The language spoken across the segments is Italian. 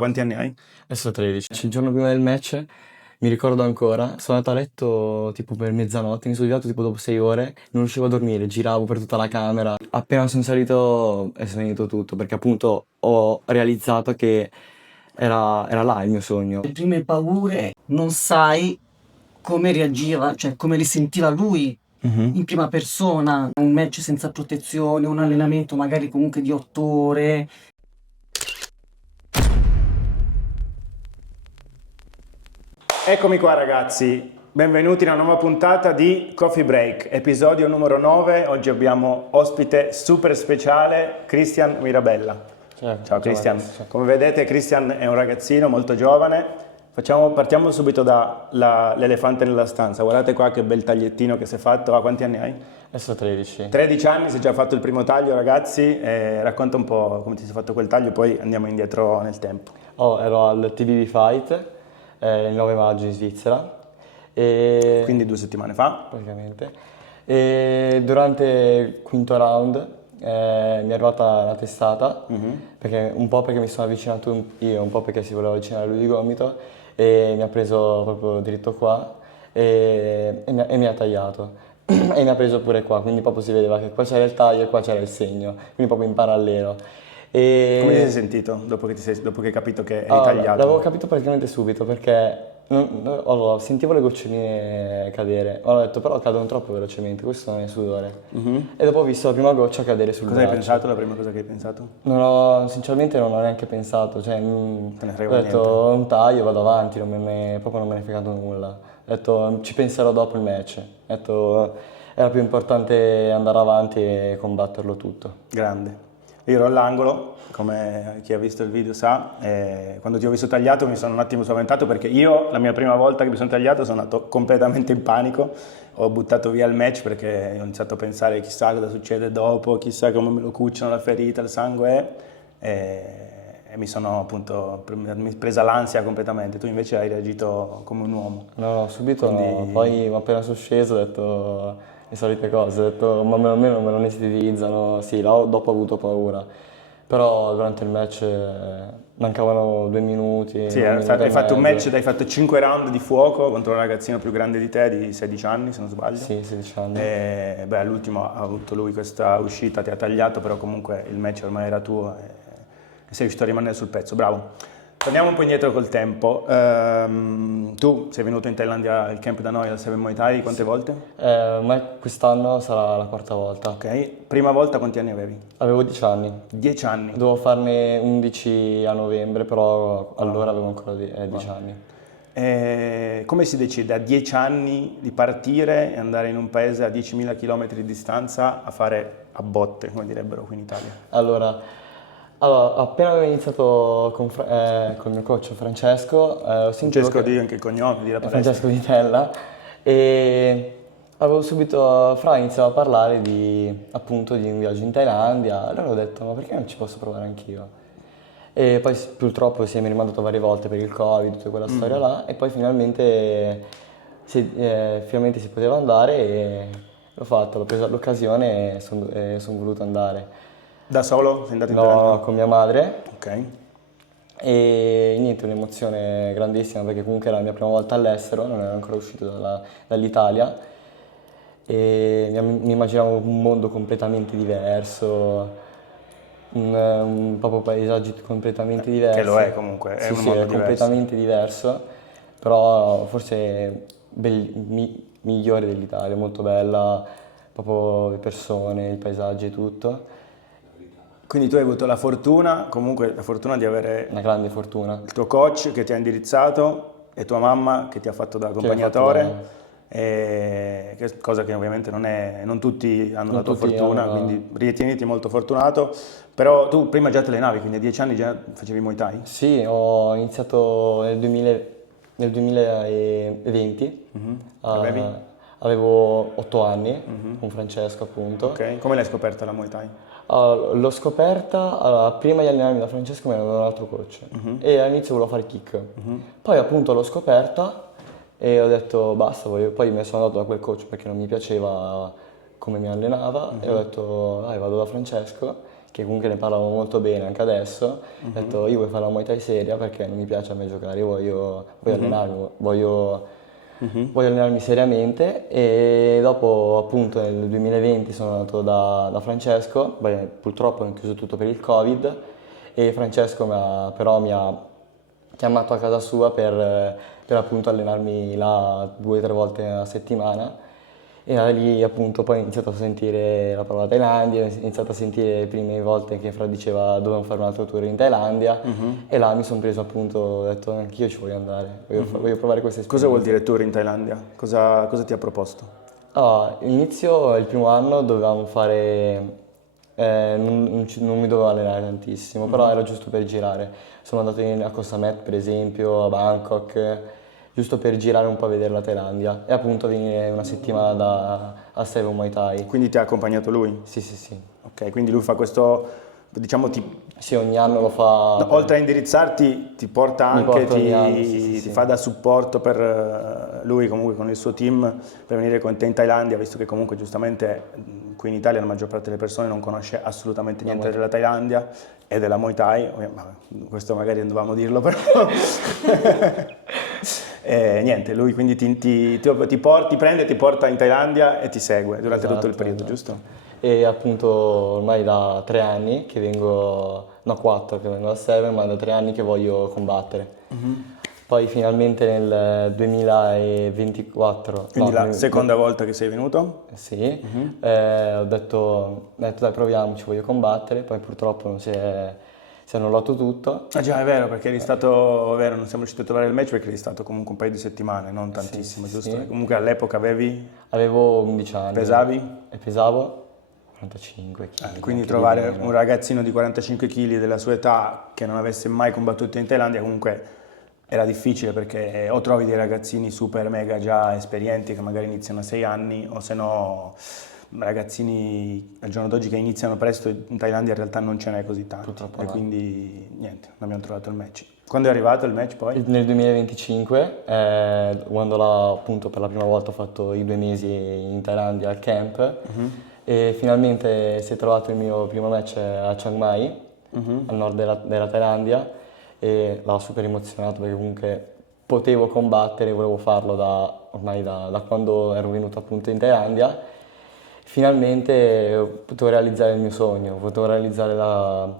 quanti anni hai? Adesso 13. Il giorno prima del match, mi ricordo ancora, sono andato a letto tipo per mezzanotte, mi sono svegliato tipo dopo 6 ore, non riuscivo a dormire, giravo per tutta la camera. Appena sono salito è finito tutto, perché appunto ho realizzato che era là il mio sogno. Le prime paure non sai come reagiva, cioè come risentiva lui in prima persona. Un match senza protezione, un allenamento magari comunque di 8 ore. Eccomi qua ragazzi, benvenuti in una nuova puntata di Coffee Break, episodio numero 9. Oggi abbiamo ospite super speciale, Christian Mirabella. Ciao Christian. Ragazzi. Come vedete Christian è un ragazzino molto giovane. Partiamo subito dall'elefante nella stanza. Guardate qua che bel tagliettino che si è fatto. Quanti anni hai? Adesso 13. 13 anni, si è già fatto il primo taglio ragazzi. Racconta un po' come ti sei fatto quel taglio, poi andiamo indietro nel tempo. Ero al TBV Fight il 9 maggio in Svizzera. Quindi 2 settimane fa. Praticamente. E durante il quinto round mi è arrivata la testata, perché un po' perché mi sono avvicinato io, un po' perché si voleva avvicinare lui di gomito, e mi ha preso proprio dritto qua e mi ha tagliato. E mi ha preso pure qua, quindi proprio si vedeva che qua c'era il taglio e qua c'era il segno, quindi proprio in parallelo. Come ti sei sentito dopo che hai capito che eri tagliato? L'avevo capito praticamente subito, perché sentivo le goccioline cadere. Ho detto però cadono troppo velocemente, questo non è sudore. E dopo ho visto la prima goccia cadere sul Cosa braccio. hai pensato, la prima cosa che hai pensato? Sinceramente non ho neanche pensato, cioè Te ne ho frega detto un taglio, vado avanti, proprio non me ne è fregato nulla. Ho detto ci penserò dopo il match. Ho detto era più importante andare avanti e combatterlo tutto. Grande. Io ero all'angolo, come chi ha visto il video sa, e quando ti ho visto tagliato mi sono un attimo spaventato perché io, la mia prima volta che mi sono tagliato, sono andato completamente in panico, ho buttato via il match perché ho iniziato a pensare chissà cosa succede dopo, chissà come me lo cuciono la ferita, il sangue e mi sono appunto presa l'ansia completamente. Tu invece hai reagito come un uomo. No, subito Quindi- no. Poi appena sono sceso ho detto le solite cose, ho detto ma almeno me lo anestetizzano, sì, dopo ho avuto paura, però durante il match mancavano 2 minuti, Sì, 1 minuto hai e fatto un mezzo. match, hai fatto 5 round di fuoco contro un ragazzino più grande di te, di 16 anni se non sbaglio. Sì, 16 anni. All'ultimo ha avuto lui questa uscita, ti ha tagliato, però comunque il match ormai era tuo e sei riuscito a rimanere sul pezzo, bravo. Torniamo un po' indietro col tempo. Tu sei venuto in Thailandia al camp da noi al Seven Muay Thai quante volte? Ma quest'anno sarà la 4ª volta. Ok, prima volta quanti anni avevi? Avevo 10 anni, 10 anni. dovevo farne 11 a novembre, però allora avevo ancora 10 anni. Come si decide a 10 anni di partire e andare in un paese a 10.000 km di distanza a fare a botte, come direbbero qui in Italia? Allora, appena avevo iniziato con il mio coach Francesco, ho sentito Francesco, che... di anche il cognome, di la palestra. Francesco Di Tella, e avevo subito, Fra iniziava a parlare appunto di un viaggio in Thailandia, allora ho detto ma perché non ci posso provare anch'io? E poi purtroppo si è rimandato varie volte per il Covid, tutta quella storia là, e poi finalmente si poteva andare e l'ho fatto, l'ho presa l'occasione e sono voluto andare. Da solo sei andato in Thailandia? No, con mia madre. Ok. E niente, un'emozione grandissima perché comunque era la mia prima volta all'estero, non ero ancora uscito dall'Italia e mi immaginavo un mondo completamente diverso, proprio paesaggi completamente diversi. Che lo è comunque, è Sì, un sì, mondo è diverso. completamente diverso, però forse migliore dell'Italia, molto bella, proprio le persone, i paesaggi e tutto. Quindi tu hai avuto la fortuna di avere Una grande fortuna. il tuo coach che ti ha indirizzato e tua mamma che ti ha fatto da accompagnatore, cosa che ovviamente non tutti hanno la tua tutti fortuna, hanno- quindi ritieniti molto fortunato. Però tu prima già te allenavi, quindi a 10 anni già facevi Muay Thai? Sì, ho iniziato nel 2020, Avevi? avevo 8 anni, con Francesco appunto. Ok, come l'hai scoperta la Muay Thai? L'ho scoperta, prima di allenarmi da Francesco mi aveva dato un altro coach e all'inizio volevo fare kick. Poi appunto l'ho scoperta e ho detto basta, poi me ne sono andato da quel coach perché non mi piaceva come mi allenava e ho detto dai vado da Francesco che comunque ne parlavamo molto bene anche adesso, ho detto io voglio fare la Muay Thai seria perché non mi piace a me giocare, io voglio allenarmi, voglio allenarmi seriamente e dopo appunto nel 2020 sono andato da Francesco, purtroppo hanno chiuso tutto per il Covid e Francesco mi ha chiamato a casa sua per appunto allenarmi là 2 o 3 volte a settimana. E da lì appunto poi ho iniziato a sentire la parola Thailandia, ho iniziato a sentire le prime volte che Fra diceva dobbiamo fare un altro tour in Thailandia e là mi sono preso appunto, ho detto anch'io ci voglio andare, voglio provare questa esperienza. Cosa vuol dire tour in Thailandia? Cosa ti ha proposto? All'inizio, il primo anno dovevamo fare, non mi dovevo allenare tantissimo, però era giusto per girare. Sono andato a Koh Samet per esempio, a Bangkok, giusto per girare un po' a vedere la Thailandia e appunto venire una settimana a Seven Muay Thai. Quindi ti ha accompagnato lui? Sì, sì, sì. Ok, quindi lui fa questo, diciamo, Sì, ogni anno lo fa. no, oltre a indirizzarti, ti porta Mi anche, porta ogni anno, sì, ti sì. fa da supporto per lui comunque con il suo team per venire con te in Thailandia, visto che comunque giustamente qui in Italia la maggior parte delle persone non conosce assolutamente niente della Thailandia e della Muay Thai, questo magari non dovevamo dirlo però. Niente, lui quindi ti prende, ti porta in Thailandia e ti segue durante tutto il periodo, giusto? E appunto ormai da 3 anni che vengo, no 4 che vengo da Seven, ma da 3 anni che voglio combattere. Poi finalmente nel 2024, Quindi no, la seconda volta che sei venuto? sì, ho detto dai proviamoci, voglio combattere, poi purtroppo non si è annullato tutto. Ah già, è vero, perché eri stato, è vero, non siamo riusciti a trovare il match perché eri stato comunque un paio di settimane, non tantissimo, sì, giusto? sì. E comunque all'epoca Avevo 11 anni. pesavi? E pesavo 45 kg. Quindi trovare un ragazzino di 45 kg della sua età che non avesse mai combattuto in Thailandia comunque era difficile perché o trovi dei ragazzini super mega già esperienti che magari iniziano a 6 anni o se no ragazzini al giorno d'oggi che iniziano presto in Thailandia in realtà non ce n'è così tanti. Purtroppo E no. quindi niente, non abbiamo trovato il match. Quando è arrivato il match poi? Nel 2025, quando appunto per la prima volta ho fatto i 2 mesi in Thailandia al camp, e finalmente si è trovato il mio primo match a Chiang Mai, al nord della Thailandia, e l'ho super emozionato perché comunque potevo combattere, volevo farlo ormai da quando ero venuto appunto in Thailandia. Finalmente potevo realizzare il mio sogno, potevo realizzare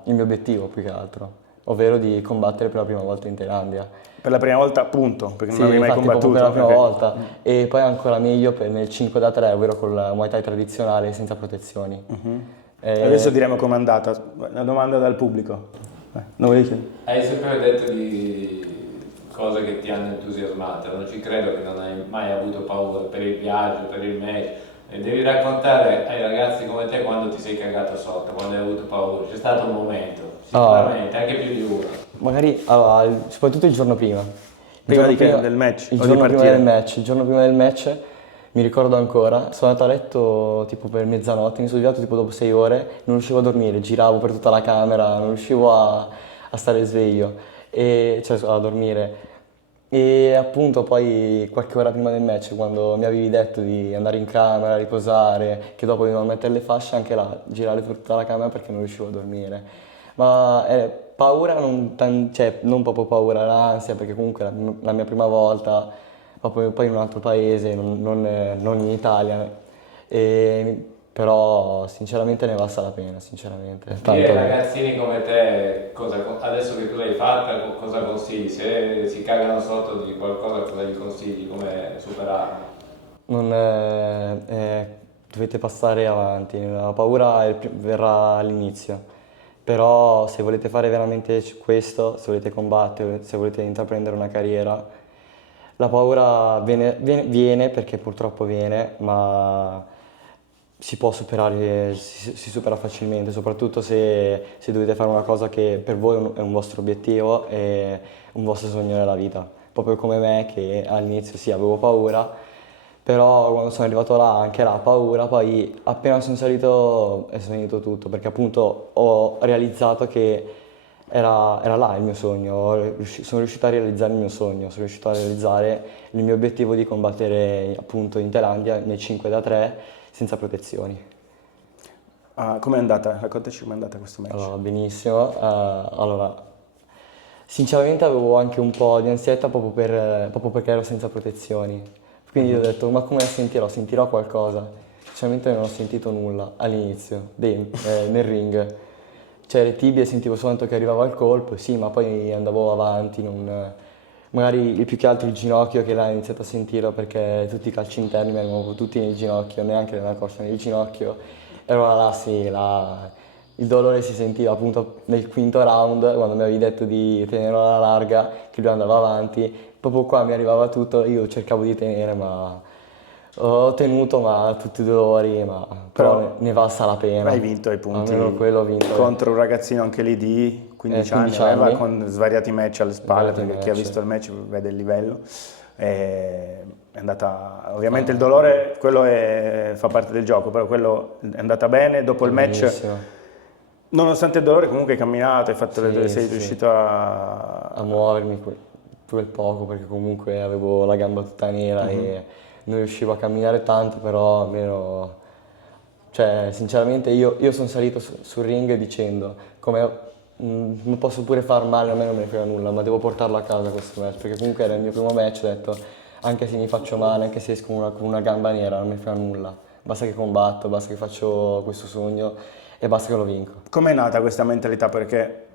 il mio obiettivo più che altro, ovvero di combattere per la prima volta in Thailandia. Per la prima volta appunto, perché non Sì, avevi mai infatti combattuto. proprio per la prima perché- volta. E poi ancora meglio nel 5-3, ovvero con la Muay Thai tradizionale senza protezioni. Adesso diremo com'è andata. Una domanda dal pubblico. Non vuoi chiedere? Hai sempre detto di cose che ti hanno entusiasmato, non ci credo che non hai mai avuto paura per il viaggio, per il match. E devi raccontare ai ragazzi come te quando ti sei cagato sotto, quando hai avuto paura. C'è stato un momento, sicuramente, anche più di uno. Magari, soprattutto il giorno prima. Prima del match? Il O di giorno prima partire? del match. Il giorno prima del match, mi ricordo ancora, sono andato a letto tipo per mezzanotte, mi sono svegliato tipo dopo 6 ore, non riuscivo a dormire, giravo per tutta la camera, non riuscivo a stare sveglio, cioè a dormire. E appunto poi qualche ora prima del match, quando mi avevi detto di andare in camera, riposare, che dopo dovevo mettere le fasce, anche là, girare per tutta la camera perché non riuscivo a dormire. Ma paura, cioè non proprio paura, l'ansia, perché comunque la mia prima volta, proprio poi in un altro paese, non in Italia. Però sinceramente ne valsa la pena, sinceramente. Dire ai ragazzini come te, adesso che tu l'hai fatta, cosa consigli? Se si cagano sotto di qualcosa, cosa gli consigli? Come superarlo? Dovete passare avanti, la paura verrà all'inizio, però se volete fare veramente questo, se volete combattere, se volete intraprendere una carriera, la paura viene perché purtroppo viene, ma si può superare, si supera facilmente, soprattutto se dovete fare una cosa che per voi è un vostro obiettivo e un vostro sogno nella vita. Proprio come me che all'inizio sì avevo paura, però quando sono arrivato là, anche là, paura, poi appena sono salito è svanito tutto, perché appunto ho realizzato che era là il mio sogno, sono riuscito a realizzare il mio sogno, sono riuscito a realizzare il mio obiettivo di combattere appunto in Thailandia nel 5 da 3 senza protezioni. Ah, com'è andata? Raccontaci com'è andata questo match. Allora, benissimo. Allora, sinceramente avevo anche un po' di ansietta proprio perché ero senza protezioni. Quindi ho detto, ma come la sentirò? Sentirò qualcosa? Sinceramente non ho sentito nulla all'inizio, nel ring. Cioè le tibie sentivo soltanto che arrivava il colpo, sì, ma poi andavo avanti, magari più che altro il ginocchio che là ho iniziato a sentirlo perché tutti i calci interni mi avevano tutti nel ginocchio, neanche nella coscia, nel ginocchio. E allora là sì, il dolore si sentiva appunto nel quinto round, quando mi avevi detto di tenerlo alla larga, che lui andava avanti, proprio qua mi arrivava tutto, io cercavo di tenere, ma ho tenuto, ma tutti i dolori, però Però ne valsa la pena. hai vinto ai punti Almeno quello ho vinto. contro un ragazzino anche lì di 15 anni, 15 aveva anni. con svariati match alle spalle, Svariati perché chi ha match. visto il match vede il livello. È andata, ovviamente il dolore, fa parte del gioco, però quello è andata bene. Dopo il match, Benissimo. nonostante il dolore, comunque hai camminato, sei Sì. riuscito A muovermi quel poco perché comunque avevo la gamba tutta nera e non riuscivo a camminare tanto, però almeno, cioè sinceramente io sono salito sul ring dicendo come mi posso pure far male, a me non me ne frega nulla, ma devo portarlo a casa questo match, perché comunque era il mio primo match, ho detto anche se mi faccio male, anche se esco con una gamba nera, non mi frega nulla, basta che combatto, basta che faccio questo sogno e basta che lo vinco. Com'è nata questa mentalità? Perché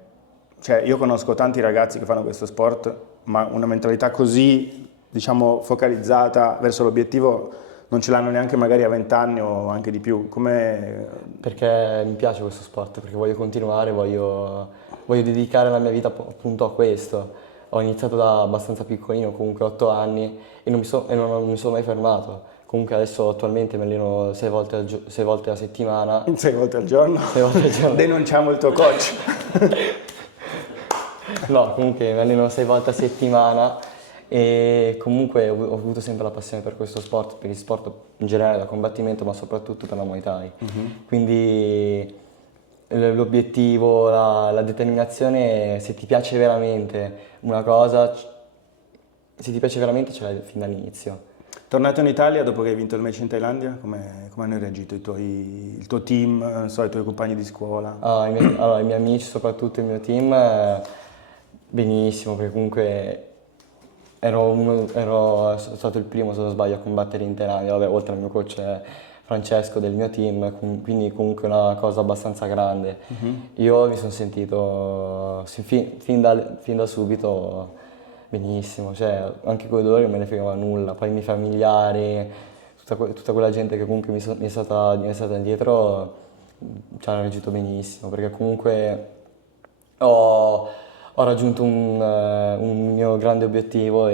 cioè, io conosco tanti ragazzi che fanno questo sport, ma una mentalità così, diciamo, focalizzata verso l'obiettivo non ce l'hanno neanche magari a 20 anni o anche di più. Come... Perché mi piace questo sport, perché voglio continuare, voglio dedicare la mia vita appunto a questo. Ho iniziato da abbastanza piccolino, comunque 8 anni, e non mi sono mai fermato. Comunque adesso attualmente mi alleno 6 volte a settimana. 6 volte al giorno? 6 volte al giorno. Denunciamo il tuo coach. No, comunque mi alleno 6 volte a settimana e comunque ho avuto sempre la passione per questo sport, per il sport in generale da combattimento, ma soprattutto per la Muay Thai. Quindi l'obiettivo, la determinazione, se ti piace veramente una cosa, se ti piace veramente ce l'hai fin dall'inizio. Tornato in Italia dopo che hai vinto il match in Thailandia, come hanno reagito il tuo team, non so, i tuoi compagni di scuola? Allora, i miei amici, soprattutto il mio team, benissimo, perché comunque ero stato il primo, se non sbaglio, a combattere in Thailandia, vabbè, oltre al mio coach Francesco del mio team, quindi comunque una cosa abbastanza grande. Io mi sono sentito fin da subito benissimo, cioè anche con i dolori non me ne fregava nulla, poi i miei familiari, tutta quella gente che comunque mi è stata dietro ci hanno reagito benissimo, perché comunque ho raggiunto un mio grande obiettivo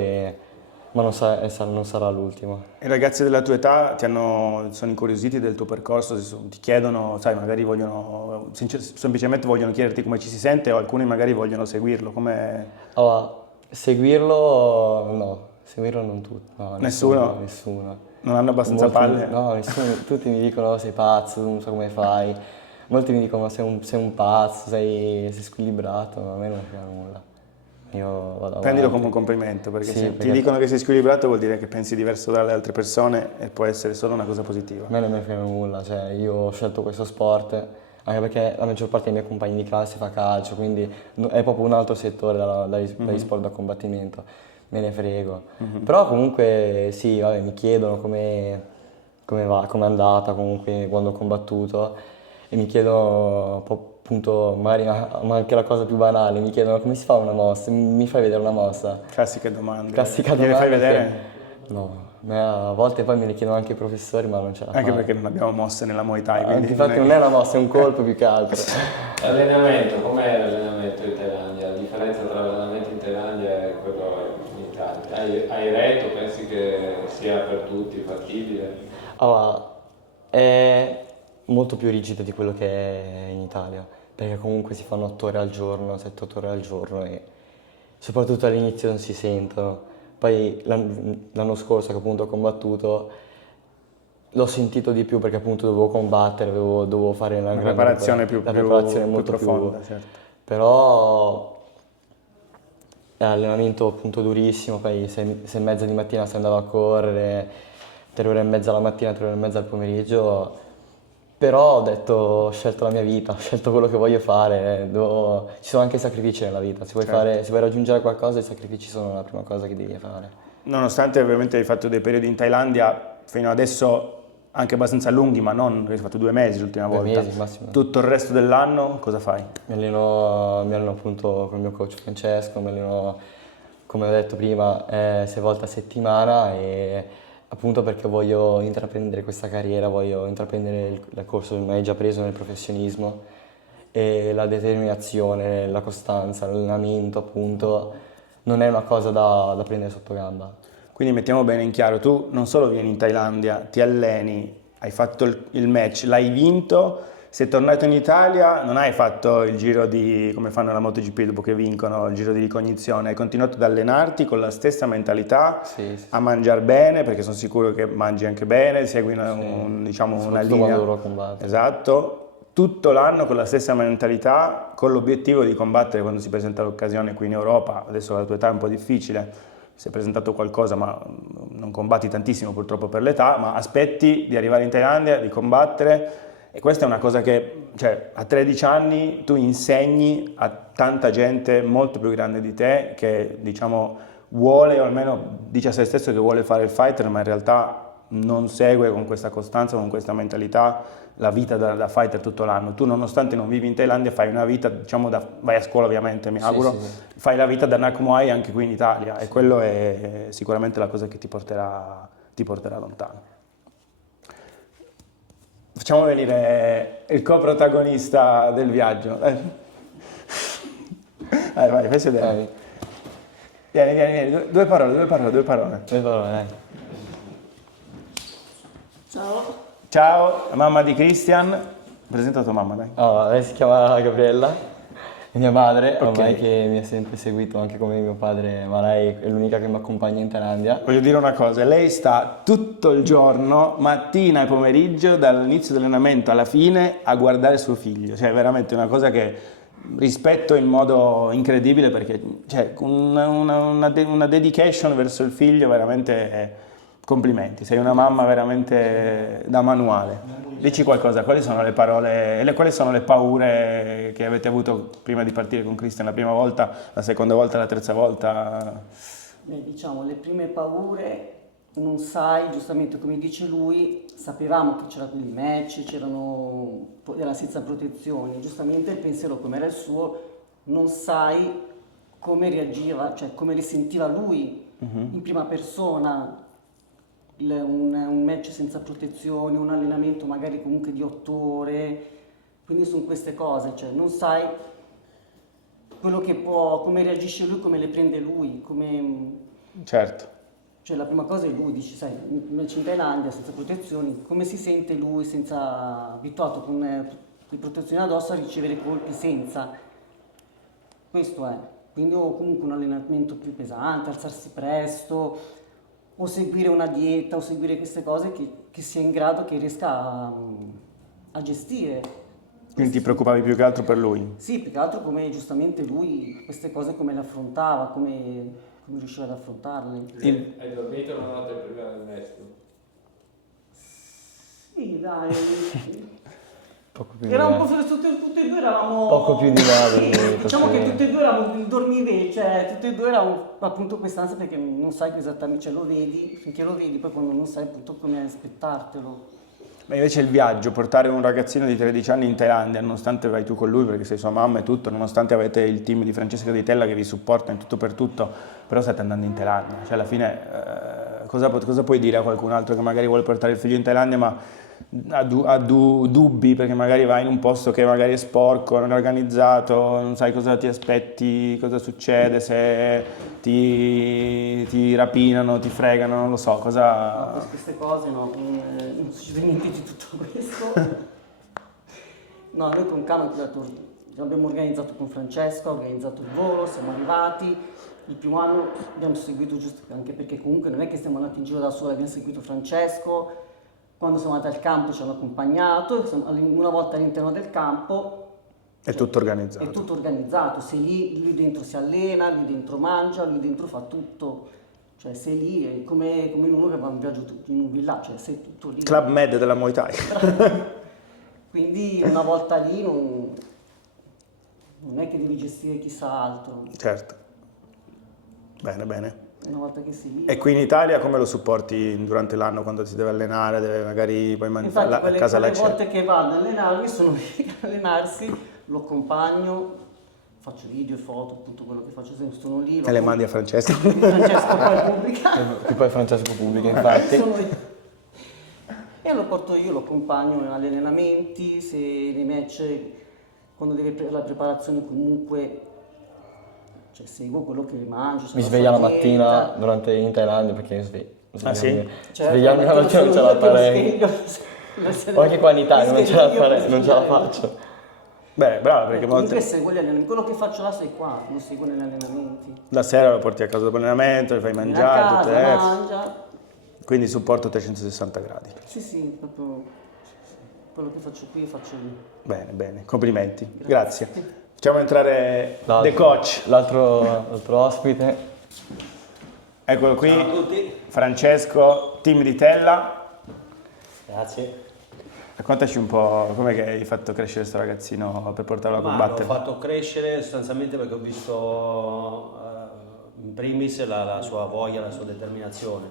ma non sarà l'ultimo. I ragazzi della tua età sono incuriositi del tuo percorso, ti chiedono, sai, magari semplicemente vogliono chiederti come ci si sente o alcuni magari vogliono seguirlo, Allora, seguirlo non tutti, no, Nessuno? nessuno. Non hanno abbastanza palle? No, nessuno, tutti mi dicono sei pazzo, non so come fai. Molti mi dicono ma sei un pazzo, sei squilibrato, ma a me non mi frega nulla. Io vado Prendilo avanti. come un complimento, perché Sì, se ti perché dicono che sei squilibrato vuol dire che pensi diverso dalle altre persone e può essere solo una cosa positiva. a me non mi frega nulla, cioè io ho scelto questo sport anche perché la maggior parte dei miei compagni di classe fa calcio, quindi è proprio un altro settore dagli sport da combattimento, me ne frego. Però comunque sì, vabbè, mi chiedono come va, com'è andata comunque quando ho combattuto e mi chiedono appunto magari ma anche la cosa più banale, mi chiedono come si fa una mossa, mi fai vedere una mossa? Classiche domande. Classica Gliele domanda fai vedere? che- No, a volte poi me le chiedono anche i professori ma non ce la Anche fanno. perché non abbiamo mosse nella Muay Thai, quindi Infatti non è una mossa, è un colpo più che altro. L'allenamento, com'è l'allenamento in Thailandia? La differenza tra l'allenamento in Thailandia e quello in Italia? Hai retto? Pensi che sia per tutti fattibile? Allora, è molto più rigido di quello che è in Italia, perché comunque si fanno 8 ore al giorno, 7-8 ore al giorno e soprattutto all'inizio non si sentono. Poi l'anno scorso che appunto ho combattuto l'ho sentito di più perché appunto dovevo combattere, dovevo fare una una grande preparazione la preparazione più molto profonda, certo. Però è allenamento appunto durissimo, poi 6:30 di mattina si andava a correre, 3 ore e mezza la mattina, 3 ore e mezza al pomeriggio, Però ho detto, ho scelto la mia vita, ho scelto quello che voglio fare, ci sono anche i sacrifici nella vita, se vuoi se vuoi raggiungere qualcosa i sacrifici sono la prima cosa che devi fare. Nonostante ovviamente hai fatto dei periodi in Thailandia fino adesso anche abbastanza lunghi, ma non, hai fatto 2 mesi l'ultima 2 volta. mesi massimo. Tutto il resto dell'anno cosa fai? Mi alleno appunto con il mio coach Francesco, mi alleno, come ho detto prima, 6 volte a settimana e appunto perché voglio intraprendere questa carriera, voglio intraprendere il corso che mi hai già preso nel professionismo e la determinazione, la costanza, l'allenamento appunto non è una cosa da prendere sotto gamba. Quindi mettiamo bene in chiaro, tu non solo vieni in Thailandia, ti alleni, hai fatto il match, l'hai vinto, sei tornato in Italia, non hai fatto il giro di, come fanno la MotoGP dopo che vincono, il giro di ricognizione, hai continuato ad allenarti con la stessa mentalità, Sì. a mangiare bene, perché sono sicuro che mangi anche bene, segui una Soprattutto linea. quando dovrò combattere. Esatto, tutto l'anno con la stessa mentalità, con l'obiettivo di combattere quando si presenta l'occasione qui in Europa. Adesso la tua età è un po' difficile, si è presentato qualcosa ma non combatti tantissimo purtroppo per l'età, ma aspetti di arrivare in Thailandia, di combattere, e questa è una cosa che, cioè, a 13 anni tu insegni a tanta gente molto più grande di te che, diciamo, vuole, o almeno dice a se stesso che vuole fare il fighter, ma in realtà non segue con questa costanza, con questa mentalità la vita da fighter tutto l'anno. Tu, nonostante non vivi in Thailandia, fai una vita, diciamo, vai a scuola ovviamente, mi auguro, sì. fai la vita da Nak Muay anche qui in Italia, e quello è sicuramente la cosa che ti porterà lontano. Facciamo venire il coprotagonista del viaggio. Vai, fai sedere. Vieni. Due parole. Dai. Ciao, mamma di Christian. Presenta tua mamma, dai. Lei si chiama Gabriella, è mia madre, Ok. ormai che mi ha sempre seguito anche come mio padre, ma lei è l'unica che mi accompagna in Thailandia. Voglio dire una cosa, lei sta tutto il giorno, mattina e pomeriggio, dall'inizio dell'allenamento alla fine, a guardare suo figlio. Cioè, veramente una cosa che rispetto in modo incredibile, perché, cioè, una dedication verso il figlio veramente... Complimenti, sei una mamma veramente da manuale. Dici qualcosa, quali sono le parole, quali sono le paure che avete avuto prima di partire con Christian la prima volta, la seconda volta, la terza volta? Diciamo, le prime paure, non sai, giustamente come dice lui, sapevamo che c'era quel match, era senza protezioni, giustamente il pensiero come era il suo, non sai come reagiva, cioè come risentiva lui in prima persona. Un match senza protezioni, un allenamento magari comunque di 8 ore, quindi sono queste cose, cioè non sai quello che come reagisce lui, come le prende lui, Certo. cioè la prima cosa è lui, dici, sai, un match in Thailandia senza protezioni, come si sente lui abituato con le protezioni addosso a ricevere colpi senza, questo è, quindi o comunque un allenamento più pesante, alzarsi presto, o seguire una dieta, o seguire queste cose che sia in grado, che riesca a gestire. Quindi ti preoccupavi più che altro per lui? Sì, più che altro come giustamente lui queste cose come le affrontava, come riusciva ad affrontarle. Hai dormito la notte prima del match? Sì, dai. Poco più Era di un po' me. tutti e due eravamo... Poco più di me, Sì, diciamo perché- che tutti e due eravamo il dormiveglia, cioè tutti e due eravamo appunto quest'ansia perché non sai esattamente, cioè lo vedi, finché lo vedi, poi quando non sai appunto come aspettartelo. Ma invece il viaggio, portare un ragazzino di 13 anni in Thailandia, nonostante vai tu con lui perché sei sua mamma e tutto, nonostante avete il team di Francesca Di Tella che vi supporta in tutto per tutto, però state andando in Thailandia, cioè alla fine cosa puoi dire a qualcun altro che magari vuole portare il figlio in Thailandia ma ha dubbi perché magari vai in un posto che magari è sporco, non è organizzato, non sai cosa ti aspetti, cosa succede, se ti rapinano, ti fregano, non lo so, cosa... No, queste cose no, non succede niente di tutto questo. No, noi con Cano abbiamo organizzato con Francesco, ha organizzato il volo, siamo arrivati, il primo anno abbiamo seguito giusto, anche perché comunque non è che siamo andati in giro da soli, abbiamo seguito Francesco, quando siamo andati al campo ci hanno accompagnato, una volta all'interno del campo È tutto organizzato. è tutto organizzato, sei lì, lui dentro si allena, lui dentro mangia, lui dentro fa tutto, cioè sei lì, è come in uno che va in viaggio in un villaggio, cioè sei tutto lì. Club Med della Muay Thai. Quindi una volta lì non è che devi gestire chissà altro, Certo. Bene, bene. una volta che sei lì. E qui in Italia come lo supporti durante l'anno quando si deve allenare, deve magari poi Infatti a casa quelle la c'è? volte che vado ad allenarmi sono lì a allenarsi, lo accompagno, faccio video e foto, appunto quello che faccio sempre, sono lì. E le mandi a Francesco? Francesco poi pubblica. Che poi Francesco pubblica, infatti. Sono lì. E lo porto io, lo accompagno agli allenamenti, se nei match, quando deve la preparazione comunque, cioè seguo quello che mangio. Mi sveglia la mattina durante in Thailandia perché io sveglio. Ah, sì? Svegliarmi la mattina non ce la farei. O anche qua in Italia non ce la farei, non ce la faccio. Beh, bravo, perché Comunque molte... seguo gli allenamenti, quello che faccio là sei qua, lo seguo negli allenamenti. La sera lo porti a casa dopo l'allenamento, le fai Viene a mangiare, casa, tutte mangia. quindi supporto 360 gradi. Sì, proprio quello che faccio qui faccio lì. Bene, bene, complimenti, grazie. Facciamo entrare L'altro- The Coach. L'altro ospite. Eccolo qui, Ciao a tutti. Francesco, team di Tella. Grazie. Raccontaci un po' com'è che hai fatto crescere questo ragazzino per portarlo a Ma l'ho combattere. fatto crescere sostanzialmente perché ho visto in primis la sua voglia, la sua determinazione.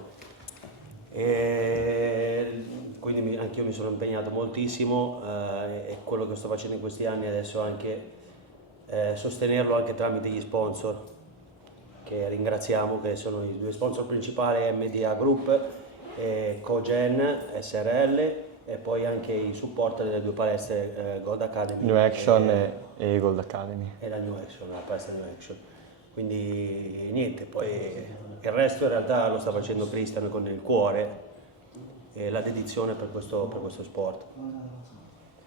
E quindi anch'io mi sono impegnato moltissimo e quello che sto facendo in questi anni adesso è anche sostenerlo anche tramite gli sponsor, che ringraziamo, che sono i due sponsor principali, MDA Group e Cogen SRL, e poi anche i supporter delle due palestre Gold Academy New Action e Gold Academy. e la New Action, la palestra New Action. Quindi niente, poi il resto in realtà lo sta facendo Christian con il cuore e la dedizione per questo sport.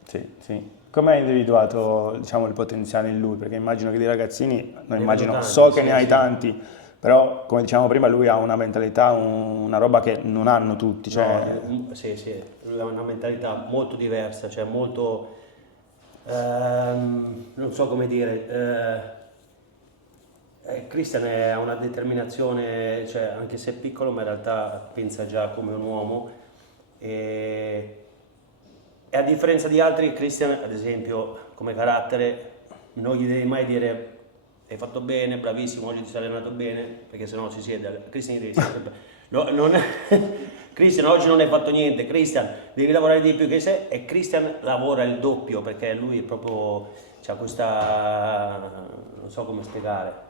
Sì, sì. Come hai individuato, diciamo, il potenziale in lui? Perché immagino che dei ragazzini, non immagino, tanti, so che sì, ne hai sì. tanti, però come dicevamo prima lui ha una mentalità, una roba che non hanno tutti. Cioè... No, sì, lui ha una mentalità molto diversa, cioè molto, non so come dire, Christian ha una determinazione, cioè anche se è piccolo ma in realtà pensa già come un uomo e a differenza di altri, Christian ad esempio come carattere non gli devi mai dire hai fatto bene, bravissimo, oggi ti sei allenato bene, perché sennò si siede. Christian devi sempre... No, Christian oggi non hai fatto niente, Christian devi lavorare di più che sei, e Christian lavora il doppio perché lui è proprio, c'ha questa, non so come spiegare,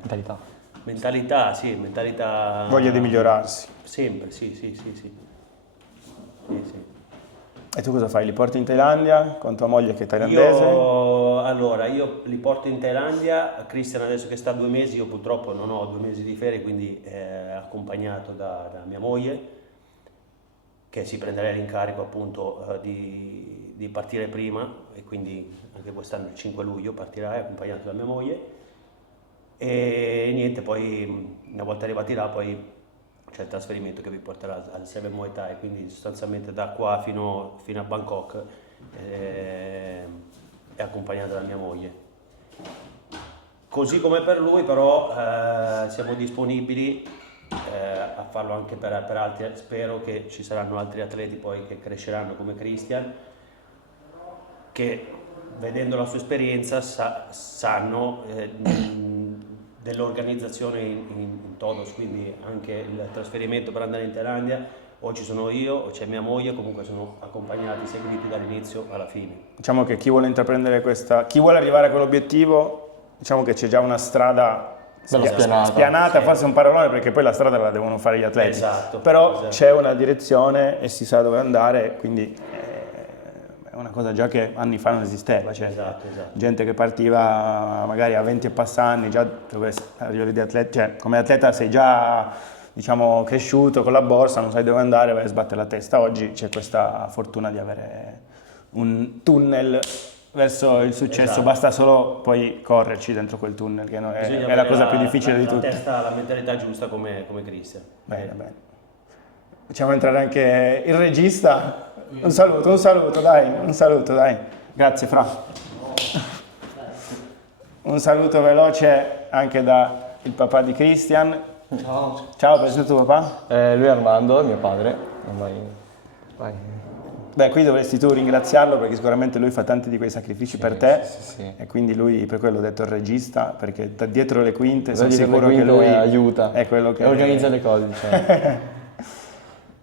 Mentalità. mentalità... Voglia di migliorarsi. Sempre, sì. E tu cosa fai? Li porti in Thailandia con tua moglie che è thailandese? Io li porto in Thailandia, Christian adesso che sta 2 mesi, io purtroppo non ho 2 mesi di ferie, quindi è accompagnato da mia moglie, che si prenderà l'incarico appunto di partire prima, e quindi anche quest'anno il 5 luglio partirà, è accompagnato da mia moglie, e niente, poi una volta arrivati là poi c'è il trasferimento che vi porterà al Seven Muay Thai, quindi sostanzialmente da qua fino a Bangkok è accompagnato da mia moglie. Così come per lui però siamo disponibili a farlo anche per altri, spero che ci saranno altri atleti poi che cresceranno come Christian, che vedendo la sua esperienza sanno dell'organizzazione in todos, quindi anche il trasferimento per andare in Thailandia, o ci sono io o c'è mia moglie, comunque sono accompagnati, seguiti dall'inizio alla fine. Diciamo che chi vuole intraprendere chi vuole arrivare a quell'obiettivo, diciamo che c'è già una strada spianata, Sì. forse è un parolone perché poi la strada la devono fare gli atleti, Esatto, però esatto. c'è una direzione e si sa dove andare, quindi è una cosa già che anni fa non esisteva, cioè Esatto. gente che partiva magari a 20 e passa anni, già a livello di atleta, cioè come atleta sei già, diciamo, cresciuto con la borsa, non sai dove andare, vai a sbattere la testa. Oggi c'è questa fortuna di avere un tunnel verso il successo, Esatto. basta solo poi correrci dentro quel tunnel, che Bisogna è la avere cosa più difficile di tutte. La testa, la mentalità giusta come Christian. Bene. Facciamo entrare anche il regista. Un saluto, dai. Grazie, Fra. Un saluto veloce anche da il papà di Christian. Ciao, presenta tuo papà. Lui è Armando, mio padre. Ormai... Vai. Beh, qui dovresti tu ringraziarlo perché sicuramente lui fa tanti di quei sacrifici per te Sì. e quindi lui, per quello ho detto il regista, perché da dietro le quinte sono Dietro le sicuro che quinte lui aiuta, è quello che organizza le cose, diciamo.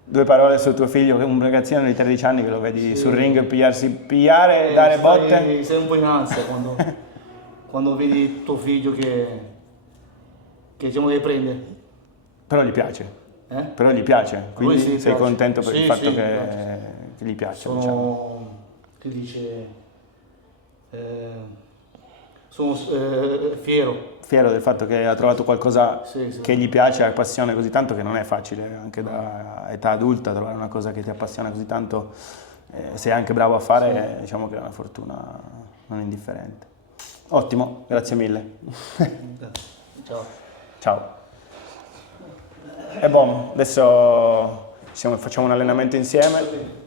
2 parole su tuo figlio, un ragazzino di 13 anni che lo vedi sul ring pigliare, dare botte. Sei un po' in ansia quando vedi tuo figlio che diciamo che prende. Però gli piace. Eh? Però gli piace, A lui quindi sì, sei piace. contento per il Sì, fatto sì, che, mi piace. che gli piace, diciamo. Sono, che dice, sono fiero. Fiero del fatto che ha trovato qualcosa Sì, sì. che gli piace, ha passione così tanto che non è facile anche da età adulta trovare una cosa che ti appassiona così tanto, sei anche bravo a fare, diciamo che è una fortuna non indifferente. Ottimo, grazie mille. Ciao. Ciao. E boh, adesso facciamo un allenamento insieme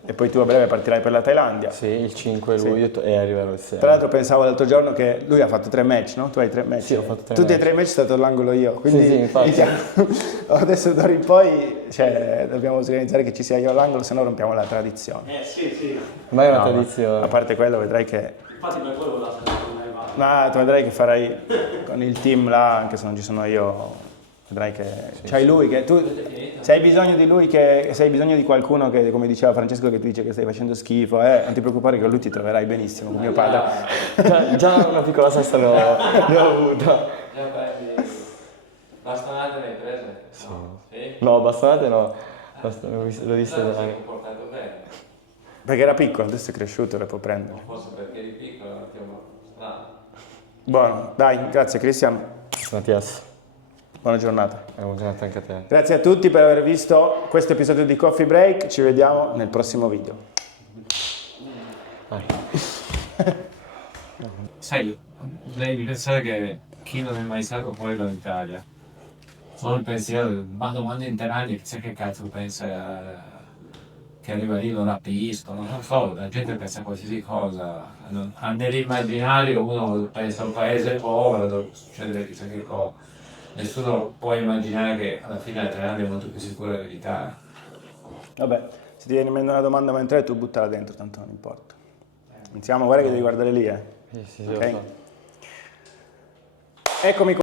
e poi tu a breve partirai per la Thailandia. Sì, il 5 luglio e arriverò il 6. Tra l'altro pensavo l'altro giorno che lui ha fatto 3 match, no? Tu hai 3 match. Sì, ho fatto 3 Tutti e match. 3 match è stato all'angolo io, quindi sì, infatti. adesso d'ora in poi dobbiamo organizzare che ci sia io all'angolo, se no rompiamo la tradizione. Sì. Ma è una No, ma tradizione. a parte quello vedrai che... Infatti per quello la Ma tu vedrai che farai con il team là, anche se non ci sono io, vedrai che c'hai lui, che tu se hai bisogno di lui, se hai bisogno di qualcuno che, come diceva Francesco, che ti dice che stai facendo schifo, non ti preoccupare che con lui ti troverai benissimo, con mio padre. Già una piccola sassa l'ho avuta. Già prendi bastonate le hai prese? No. Sì? No, bastonate no. L'ho viste Però si è dare. comportato bene. Perché era piccolo, adesso è cresciuto, le può prendere. Forse perché eri piccolo, era più strano. Buono, dai, grazie Cristian, Mattias, buona giornata. buona giornata anche a te. Grazie a tutti per aver visto questo episodio di Coffee Break, ci vediamo nel prossimo video. Vai. Sai, devi pensare che chi non è mai stato quello in Italia, solo il pensiero, ma domande interani, chissà che cazzo pensa che arriva lì non ha visto, non lo so, la gente pensa a qualsiasi cosa, nell'immaginario uno pensa a un paese povero dove succede chissà che cosa, nessuno può immaginare che alla fine la Thailandia è molto più sicura dell'Italia. Vabbè, se ti viene in mente una domanda mentre tu buttala dentro, tanto non importa. Iniziamo, guarda che devi guardare lì, Sì, Ok? lo so. Eccomi qua.